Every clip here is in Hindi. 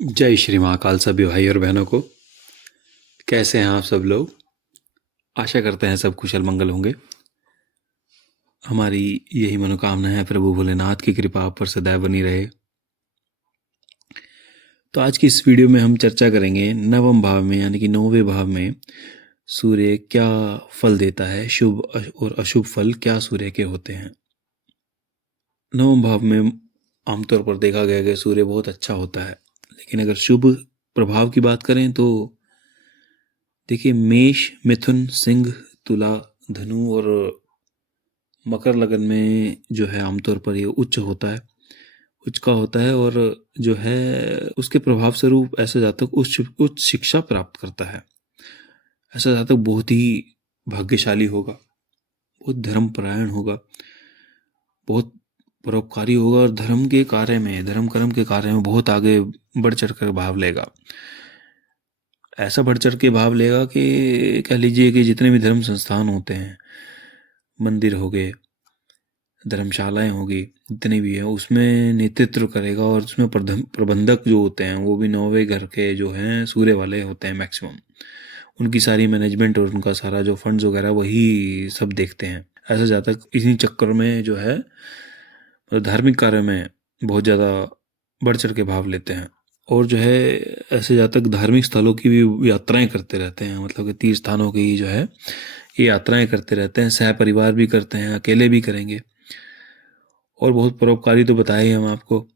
जय श्री महाकाल सभी भाई और बहनों को। कैसे हैं आप सब लोग? आशा करते हैं सब कुशल मंगल होंगे। हमारी यही मनोकामना है, प्रभु भोलेनाथ की कृपा आप पर सदैव बनी रहे। तो आज की इस वीडियो में हम चर्चा करेंगे नवम भाव में यानी कि 9वें भाव में सूर्य क्या फल देता है, शुभ और अशुभ फल क्या सूर्य के होते हैं। नवम भाव में आमतौर पर देखा गया कि सूर्य बहुत अच्छा होता है, लेकिन अगर शुभ प्रभाव की बात करें तो देखिए मेष, मिथुन, सिंह, तुला, धनु और मकर लगन में जो है आमतौर पर ये उच्च होता है, उच्च का होता है और जो है उसके प्रभाव स्वरूप ऐसा जातक उच्च उच्च शिक्षा प्राप्त करता है। ऐसा जातक बहुत ही भाग्यशाली होगा, बहुत धर्मपरायण होगा, बहुत परोपकारी होगा और धर्म के कार्य में, धर्म कर्म के कार्य में बहुत आगे बढ़ चढ़ कर भाव लेगा। ऐसा बढ़ चढ़ के भाव लेगा कि कह लीजिए कि जितने भी धर्म संस्थान होते हैं, मंदिर हो गए, धर्मशालाएं होगी, जितनी भी है उसमें नेतृत्व करेगा और उसमें प्रबंधक जो होते हैं वो भी 9वें घर के जो हैं सूर्य वाले होते हैं मैक्सिमम। उनकी सारी मैनेजमेंट और उनका सारा जो फंड्स वगैरह वही सब देखते हैं। ऐसा जातक इसी चक्कर में जो है धार्मिक कार्य में बहुत ज़्यादा बढ़ चढ़ के भाव लेते हैं और जो है ऐसे जातक धार्मिक स्थलों की भी यात्राएं करते रहते हैं, मतलब कि तीर्थ स्थानों की जो है ये यात्राएं करते रहते हैं, सह परिवार भी करते हैं, अकेले भी करेंगे और बहुत परोपकारी तो बताए ही हम आपको।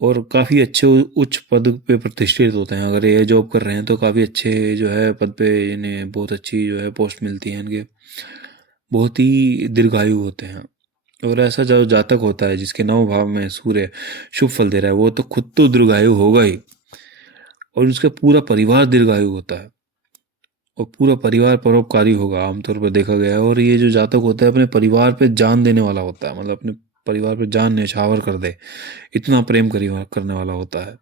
और काफ़ी अच्छे उच्च पद पे प्रतिष्ठित होते हैं। अगर ये जॉब कर रहे हैं तो काफ़ी अच्छे जो है पद पे इन्हें बहुत अच्छी जो है पोस्ट मिलती है इनके, बहुत ही दीर्घायु होते हैं। और ऐसा जो जातक होता है जिसके 9 भाव में सूर्य शुभ फल दे रहा है वो तो खुद तो दीर्घायु होगा ही और उसका पूरा परिवार दीर्घायु होता है और पूरा परिवार परोपकारी होगा आमतौर पर देखा गया है। और ये जो जातक होता है अपने परिवार पे जान देने वाला होता है, मतलब अपने परिवार पे जान न्यौछावर कर दे, इतना प्रेम करने वाला होता है।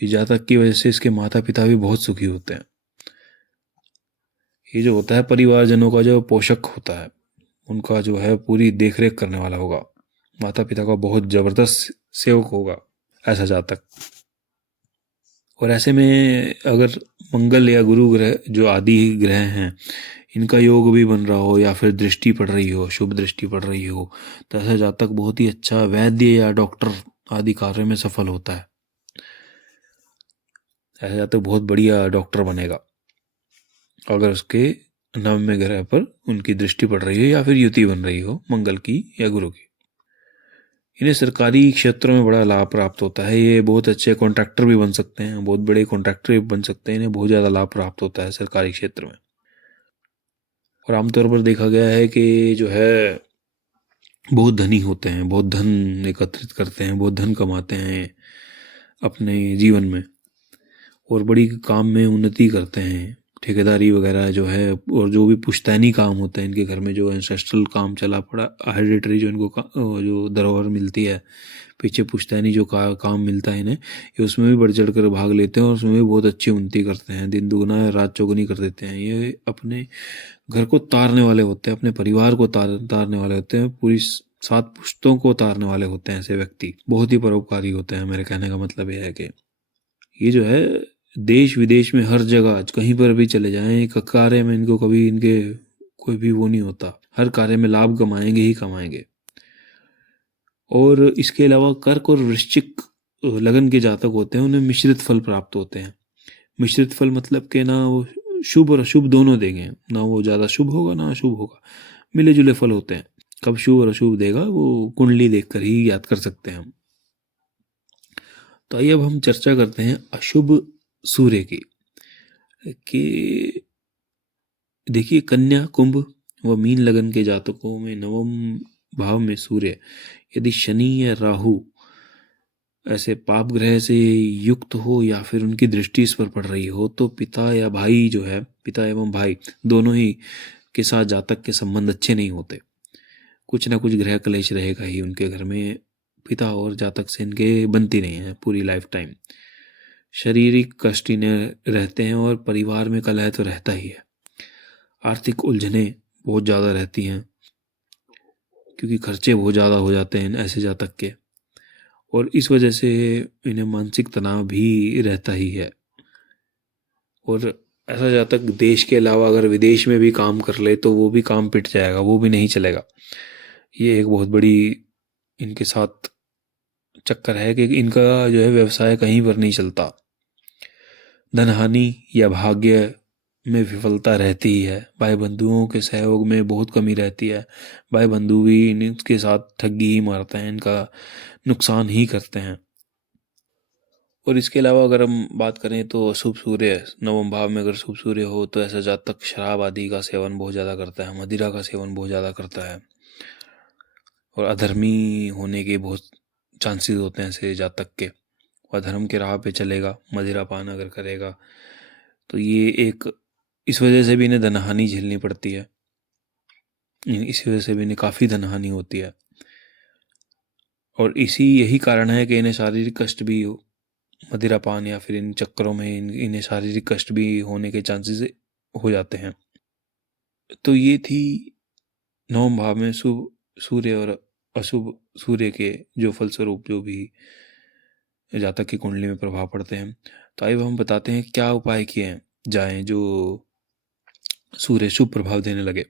ये जातक की वजह से इसके माता पिता भी बहुत सुखी होते हैं। ये जो होता है परिवारजनों का जो पोषक होता है, उनका जो है पूरी देखरेख करने वाला होगा, माता पिता का बहुत जबरदस्त सेवक होगा ऐसा जातक। और ऐसे में अगर मंगल या गुरु ग्रह जो आदि ग्रह हैं इनका योग भी बन रहा हो या फिर दृष्टि पड़ रही हो, शुभ दृष्टि पड़ रही हो, तो ऐसा जातक बहुत ही अच्छा वैद्य या डॉक्टर आदि कार्य में सफल होता है। ऐसा जातक बहुत बढ़िया डॉक्टर बनेगा अगर उसके नवम ग्रह पर उनकी दृष्टि पड़ रही है या फिर युति बन रही हो मंगल की या गुरु की। इन्हें सरकारी क्षेत्रों में बड़ा लाभ प्राप्त होता है। ये बहुत अच्छे कॉन्ट्रैक्टर भी बन सकते हैं, बहुत बड़े कॉन्ट्रैक्टर भी बन सकते हैं। इन्हें बहुत ज़्यादा लाभ प्राप्त होता है सरकारी क्षेत्र में। और आमतौर पर देखा गया है कि जो है बहुत धनी होते हैं, बहुत धन एकत्रित करते हैं, बहुत धन कमाते हैं अपने जीवन में और बड़ी काम में उन्नति करते हैं। ठेकेदारी वगैरह जो है और जो भी पुश्तैनी काम होता है इनके घर में, जो एंसेस्ट्रल काम चला पड़ा, हेरिडिटरी जो इनको जो धरोहर मिलती है पीछे, पुश्तैनी जो काम मिलता है इन्हें, ये उसमें भी बढ़ चढ़ कर भाग लेते हैं और उसमें भी बहुत अच्छी उन्नति करते हैं। दिन दुगना रात चौगुनी कर देते हैं। ये अपने घर को तारने वाले होते हैं, अपने परिवार को तारने वाले होते हैं, पूरी 7 पुश्तों को तारने वाले होते हैं। ऐसे व्यक्ति बहुत ही परोपकारी होते हैं। मेरे कहने का मतलब यह है कि ये जो है देश विदेश में हर जगह कहीं पर भी चले जाएं, कार्य में इनको कभी इनके कोई भी वो नहीं होता, हर कार्य में लाभ कमाएंगे ही कमाएंगे। और इसके अलावा कर्क और वृश्चिक लगन के जातक होते हैं उन्हें मिश्रित फल प्राप्त होते हैं। मिश्रित फल मतलब कि ना वो शुभ और अशुभ दोनों देंगे, ना वो ज़्यादा शुभ होगा ना अशुभ होगा, मिले जुले फल होते हैं। कब शुभ और अशुभ देगा वो कुंडली देखकर ही याद कर सकते हैं हम। तो आइए अब हम चर्चा करते हैं अशुभ सूर्य की। कि देखिए कन्या, कुंभ व मीन लगन के जातकों में नवम भाव में सूर्य यदि शनि या राहु ऐसे पाप ग्रह से युक्त हो या फिर उनकी दृष्टि इस पर पड़ रही हो तो पिता या भाई जो है, पिता एवं भाई दोनों ही के साथ जातक के संबंध अच्छे नहीं होते। कुछ ना कुछ ग्रह कलेश रहेगा ही उनके घर में। पिता और जातक से इनके बनती नहीं है पूरी लाइफ टाइम। शारीरिक कष्ट इन्हें रहते हैं और परिवार में कलह तो रहता ही है। आर्थिक उलझनें बहुत ज़्यादा रहती हैं क्योंकि खर्चे बहुत ज़्यादा हो जाते हैं ऐसे जातक के। और इस वजह से इन्हें मानसिक तनाव भी रहता ही है। और ऐसा जहाँ तक देश के अलावा अगर विदेश में भी काम कर ले तो वो भी काम पिट जाएगा, वो भी नहीं चलेगा। ये एक बहुत बड़ी इनके साथ चक्कर है कि इनका जो है व्यवसाय कहीं पर नहीं चलता। धनहानि या भाग्य में विफलता रहती ही है। भाई बंधुओं के सहयोग में बहुत कमी रहती है। भाई बंधु भी इनके साथ ठगी ही मारते हैं, इनका नुकसान ही करते हैं। और इसके अलावा अगर हम बात करें तो अशुभ सूर्य नवम भाव में अगर शुभ सूर्य हो तो ऐसा जातक शराब आदि का सेवन बहुत ज़्यादा करता है, मदिरा का सेवन बहुत ज़्यादा करता है और अधर्मी होने के बहुत चांसेस होते हैं ऐसे जातक के। अधर्म के राह पे चलेगा, मदिरा पान अगर करेगा तो ये एक इस वजह से भी इन्हें धनहानि झेलनी पड़ती है। इसी वजह से भी इन्हें काफ़ी धनहानि होती है और यही कारण है कि इन्हें शारीरिक कष्ट भी मदिरापान या फिर इन चक्करों में इन्हें शारीरिक कष्ट भी होने के चांसेस हो जाते हैं। तो ये थी नवम भाव में शुभ सूर्य और अशुभ सूर्य के जो फलस्वरूप जो भी जातक की कुंडली में प्रभाव पड़ते हैं। तो आइए हम बताते हैं क्या उपाय किए जाएं जो सूर्य शुभ प्रभाव देने लगे।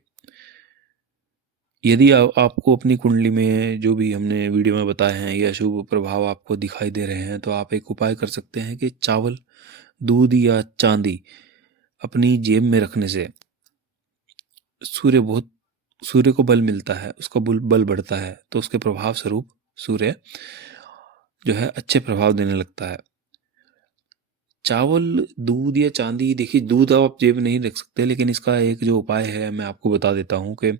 यदि आपको अपनी कुंडली में जो भी हमने वीडियो में बताए हैं ये अशुभ प्रभाव आपको दिखाई दे रहे हैं तो आप एक उपाय कर सकते हैं कि चावल, दूध या चांदी अपनी जेब में रखने से सूर्य को बल मिलता है, उसका बल बढ़ता है, तो उसके प्रभाव स्वरूप सूर्य जो है अच्छे प्रभाव देने लगता है। चावल, दूध या चांदी, देखिए दूध आप जेब में नहीं रख सकते लेकिन इसका एक जो उपाय है मैं आपको बता देता हूँ कि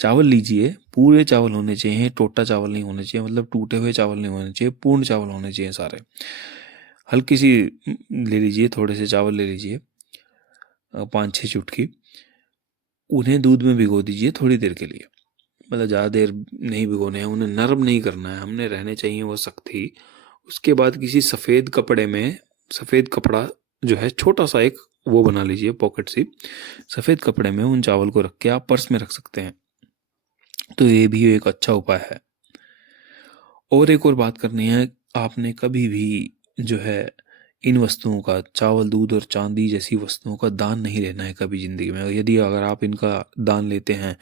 चावल लीजिए, पूरे चावल होने चाहिए, टोटा चावल नहीं होने चाहिए, मतलब टूटे हुए चावल नहीं होने चाहिए, पूर्ण चावल होने चाहिए सारे। हल्की सी ले लीजिए, थोड़े से चावल ले लीजिए, 5-6 चुटकी, उन्हें दूध में भिगो दीजिए थोड़ी देर के लिए, मतलब ज़्यादा देर नहीं भिगोने हैं, उन्हें नरम नहीं करना है, हमने रहने चाहिए वो सख्त ही। उसके बाद किसी सफ़ेद कपड़े में, सफ़ेद कपड़ा जो है छोटा सा एक वो बना लीजिए पॉकेट सी, सफ़ेद कपड़े में उन चावल को रख के आप पर्स में रख सकते हैं। तो ये भी एक अच्छा उपाय है। और एक और बात करनी है, आपने कभी भी जो है इन वस्तुओं का, चावल, दूध और चांदी जैसी वस्तुओं का दान नहीं लेना है कभी ज़िंदगी में। यदि अगर आप इनका दान लेते हैं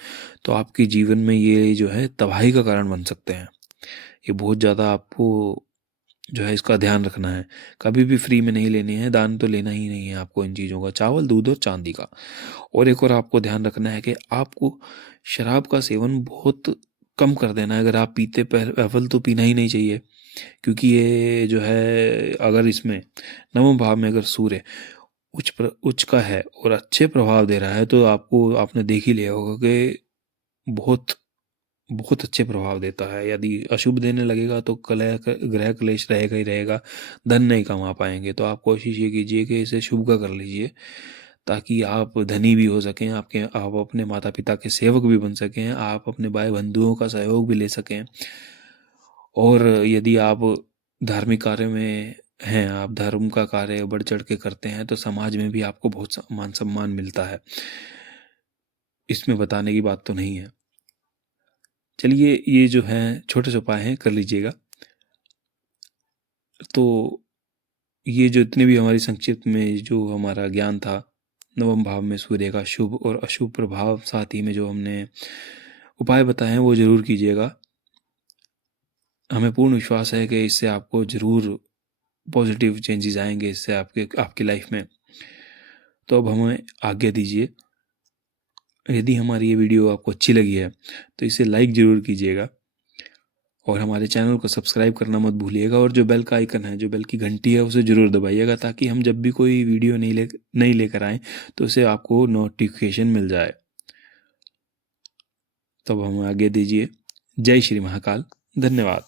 तो आपके जीवन में ये जो है तबाही का कारण बन सकते हैं। ये बहुत ज़्यादा आपको जो है इसका ध्यान रखना है। कभी भी फ्री में नहीं लेने हैं, दान तो लेना ही नहीं है आपको इन चीज़ों का, चावल, दूध और चांदी का। और एक और आपको ध्यान रखना है कि आपको शराब का सेवन बहुत कम कर देना है। अगर आप पीते अव्वल तो पीना ही नहीं चाहिए, क्योंकि ये जो है अगर इसमें नवम भाव में अगर सूर्य उच्च का है और अच्छे प्रभाव दे रहा है तो आपने देख ही लिया होगा कि बहुत बहुत अच्छे प्रभाव देता है। यदि अशुभ देने लगेगा तो ग्रह क्लेश रहेगा ही रहेगा, धन नहीं कमा पाएंगे। तो आप कोशिश ये कीजिए कि इसे शुभ का कर लीजिए ताकि आप धनी भी हो सकें, आप अपने माता पिता के सेवक भी बन सकें, आप अपने भाई बंधुओं का सहयोग भी ले सकें। और यदि आप धार्मिक कार्य में हैं, आप धर्म का कार्य बढ़ चढ़ के करते हैं तो समाज में भी आपको बहुत मान सम्मान मिलता है। इसमें बताने की बात तो नहीं है। चलिए ये जो है छोटे से उपाय हैं, कर लीजिएगा। तो ये जो इतने भी हमारी संक्षिप्त में जो हमारा ज्ञान था नवम भाव में सूर्य का शुभ और अशुभ प्रभाव, साथ ही में जो हमने उपाय बताए हैं वो ज़रूर कीजिएगा। हमें पूर्ण विश्वास है कि इससे आपको ज़रूर पॉजिटिव चेंजेस आएंगे इससे आपकी लाइफ में। तो अब हमें आज्ञा दीजिए। यदि हमारी ये वीडियो आपको अच्छी लगी है तो इसे लाइक ज़रूर कीजिएगा और हमारे चैनल को सब्सक्राइब करना मत भूलिएगा। और जो बेल का आइकन है, जो बेल की घंटी है, उसे ज़रूर दबाइएगा ताकि हम जब भी कोई वीडियो नहीं लेकर आएँ तो उसे आपको नोटिफिकेशन मिल जाए। तब हमें आगे दीजिए। जय श्री महाकाल। धन्यवाद।